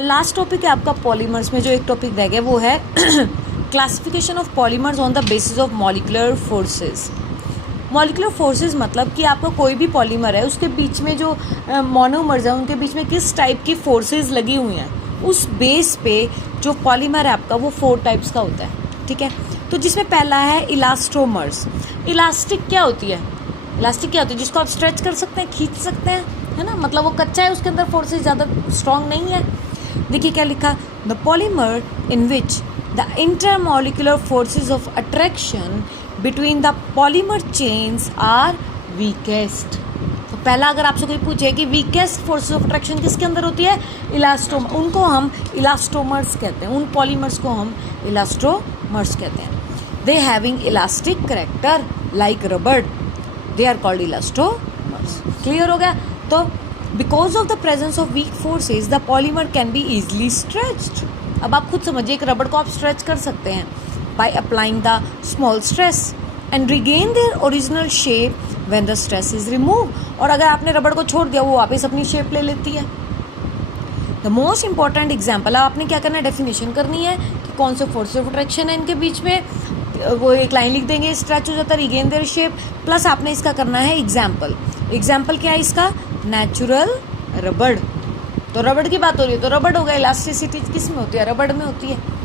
Last topic है आपका polymers में, जो एक टॉपिक रह गया वो है classification of polymers on the basis of molecular forces. Molecular forces मतलब कि आपका कोई भी पॉलीमर है उसके बीच में जो मोनोमर्स हैं उनके बीच में किस टाइप की फोर्सेस लगी हुई हैं, उस बेस पे जो पॉलीमर है आपका वो 4 टाइप्स का होता है। ठीक है, तो जिसमें पहला है इलास्टोमर्स। इलास्टिक क्या होती है? इलास्टिक क्या होती है? जिसको आप स्ट्रेच कर सकते हैं, खींच सकते हैं, है ना, मतलब वो कच्चा है, उसके अंदर फोर्सेस ज़्यादा स्ट्रॉन्ग नहीं है। देखिए क्या लिखा, the polymer in which the intermolecular forces of attraction between the polymer chains are weakest. तो पहला अगर आपसे कोई पूछे कि वीकेस्ट फोर्सेस ऑफ अट्रैक्शन किसके अंदर होती है, इलास्टोमर, उनको हम इलास्टोमर्स कहते हैं, उन पॉलीमर्स को हम इलास्टोमर्स कहते हैं। They having elastic character like rubber, they are called elastomers. Clear हो गया? तो because of the presence of weak forces the polymer can be easily stretched. अब आप खुद समझिए, एक रबड़ को आप स्ट्रेच कर सकते हैं by applying the small stress and regain their original shape when the stress is remove. और अगर आपने रबड़ को छोड़ दिया वो वापस अपनी शेप ले लेती है। द मोस्ट इंपॉर्टेंट एग्जाम्पल, आपने क्या करना है, डेफिनेशन करनी है कि कौन से फोर्स ऑफ अट्रैक्शन है इनके बीच में, वो एक लाइन लिख देंगे, स्ट्रेच हो जाता है, रिगेन देयर शेप, प्लस आपने इसका करना है एग्जाम्पल। एग्जाम्पल क्या है इसका? नेचुरल रबड़। तो रबड़ की बात हो रही है तो रबड़ हो गया। इलास्टिसिटी किस में होती है? रबड़ में होती है।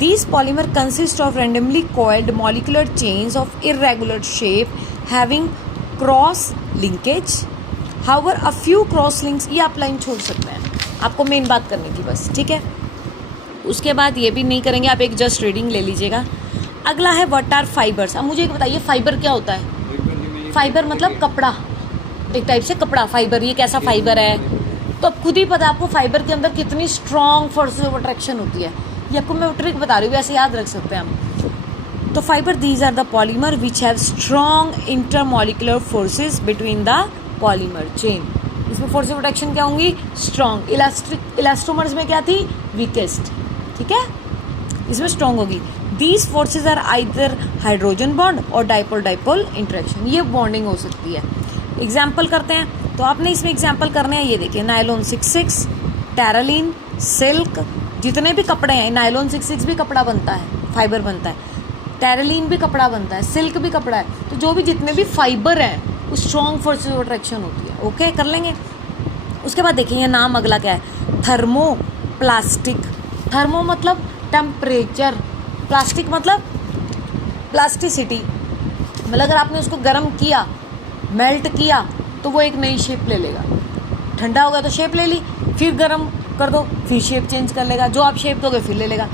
These polymer consist of randomly coiled molecular chains of irregular shape having cross linkage. However, a few cross links, ये आप लाइन छोड़ सकते हैं, आपको मेन बात करनी थी बस। ठीक है, उसके बाद ये भी नहीं करेंगे, आप एक जस्ट रीडिंग ले लीजिएगा। अगला है व्हाट आर फाइबर्स। अब मुझे एक बताइए, फाइबर क्या होता है? फाइबर मतलब कपड़ा, एक टाइप से कपड़ा। फाइबर, ये कैसा फाइबर है? तो अब खुद ही पता है आपको फाइबर के अंदर कितनी स्ट्रॉन्ग फोर्सेस ऑफ अट्रैक्शन होती है। ये आपको मैं ट्रिक बता रही हूँ, वैसे याद रख सकते हैं हम। तो fibre, these are the polymer which have strong intermolecular forces between the polymer chain. इसमें फोर्स ऑफ अट्रैक्शन क्या होंगी? स्ट्रॉन्ग। इलास्टोमर्स में क्या थी? वीकेस्ट। ठीक है, इसमें स्ट्रॉन्ग होगी। These forces are either hydrogen bond और डाइपोल डाइपोल इंटरेक्शन, ये बॉन्डिंग हो सकती है। एग्जाम्पल करते हैं, तो आपने इसमें एग्जाम्पल करने हैं, ये देखिए, नायलॉन 66, टेरालिन, सिल्क, जितने भी कपड़े हैं, नायलॉन 66 भी कपड़ा बनता है, फाइबर बनता है, टेरालिन भी कपड़ा बनता है, सिल्क भी कपड़ा है। तो जो भी जितने भी फाइबर हैं वो स्ट्रॉन्ग फोर्सेस ऑफ अट्रैक्शन होती है। ओके, कर लेंगे। उसके बाद देखिए नाम अगला क्या है, थर्मोप्लास्टिक। थर्मो मतलब टेम्परेचर, प्लास्टिक मतलब प्लास्टिसिटी, मतलब अगर आपने उसको गर्म किया, मेल्ट किया, तो वो एक नई शेप ले लेगा। ठंडा हो गया तो शेप ले ली, फिर गर्म कर दो, फिर शेप चेंज कर लेगा, जो आप शेप दोगे फिर ले लेगा।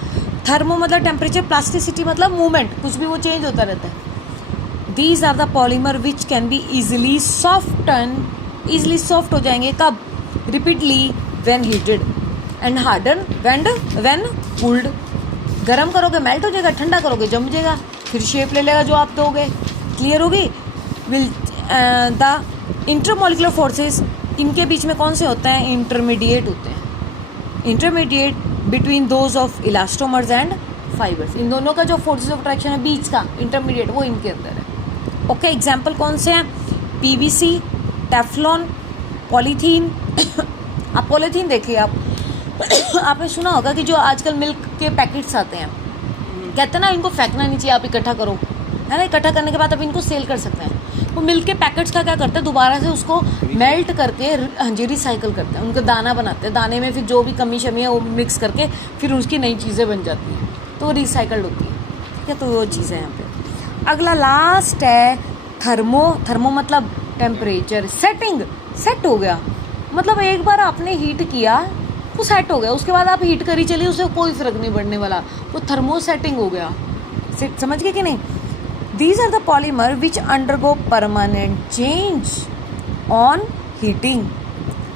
थर्मो मतलब टेम्परेचर, प्लास्टिसिटी मतलब मूवमेंट, कुछ भी वो चेंज होता रहता है। These are the polymer which can be easily soften, easily soft हो जाएंगे कब? Repeatedly when heated and harden when cooled. गर्म करोगे मेल्ट हो जाएगा, ठंडा करोगे जम जाएगा, फिर शेप ले लेगा जो आप दोगे। क्लियर होगी? विल द इंटरमॉलिकुलर फोर्सेस, इनके बीच में कौन से होते हैं? इंटरमीडिएट होते हैं। Intermediate between those of elastomers and fibres, इन दोनों का जो फोर्सेस ऑफ अट्रैक्शन है बीच का, इंटरमीडिएट, वो इनके अंदर है। ओके, एग्जाम्पल कौन से हैं? PVC, Teflon, polythene. आप पॉलीथीन देखिए, आप आपने सुना होगा कि जो आजकल मिल्क के पैकेट्स आते हैं, कहते हैं ना इनको फेंकना नहीं चाहिए, आप इकट्ठा करो, है ना, इकट्ठा करने के बाद आप इनको सेल कर सकते हैं। वो मिल्क के पैकेट्स का क्या करते हैं, दोबारा से उसको मेल्ट करके, हाँ जी, रिसाइकल करते हैं, उनका दाना बनाते हैं, दाने में फिर जो भी कमी शमी है वो मिक्स करके फिर उसकी नई चीज़ें बन जाती हैं, तो वो रिसाइकल्ड होती है। ठीक है, तो वो चीज़ें यहाँ पे। अगला लास्ट है थर्मो। थर्मो मतलब टेम्परेचर, सेटिंग, सेट हो गया, मतलब एक बार आपने हीट किया वो सेट हो गया, उसके बाद आप हीट करी चलिए, उससे कोई फ़र्क नहीं पड़ने वाला, वो थर्मो सेटिंग हो गया। समझ गए कि नहीं? These are the polymer which undergo permanent change on heating.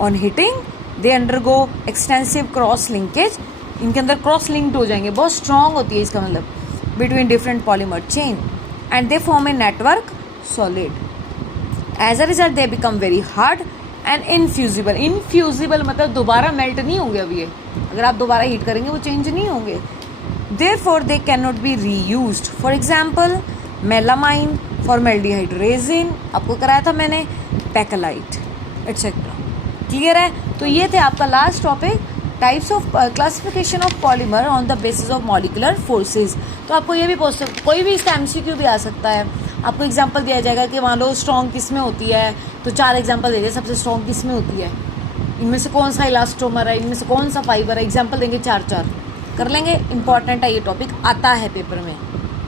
On heating, they undergo extensive cross linkage. इनके अंदर क्रॉस लिंक्ड हो जाएंगे, बहुत स्ट्रॉन्ग होती है इसका मतलब, between different polymer chain, and they form a network solid. As a result, they become very hard and infusible. Infusible मतलब दोबारा मेल्ट नहीं होंगे। अब ये अगर आप दोबारा हीट करेंगे वो चेंज नहीं होंगे। Therefore, they cannot be reused. For example, melamine, formaldehyde resin, आपको कराया था मैंने, पैकलाइट, एटसेट्रा। क्लियर है? तो ये थे आपका last topic, types of classification of polymer on the basis of molecular forces. तो आपको ये भी कोई भी इसका MCQ भी आ सकता है। आपको एग्जांपल दिया जाएगा कि मान लो स्ट्रॉन्ग किस में होती है, तो 4 एग्जांपल देंगे सबसे स्ट्रॉन्ग किस में होती है, इनमें से कौन सा इलास्टोमर है, इनमें से कौन सा फाइबर है, एग्जाम्पल देंगे 4 कर लेंगे। इंपॉर्टेंट है, ये टॉपिक आता है पेपर में।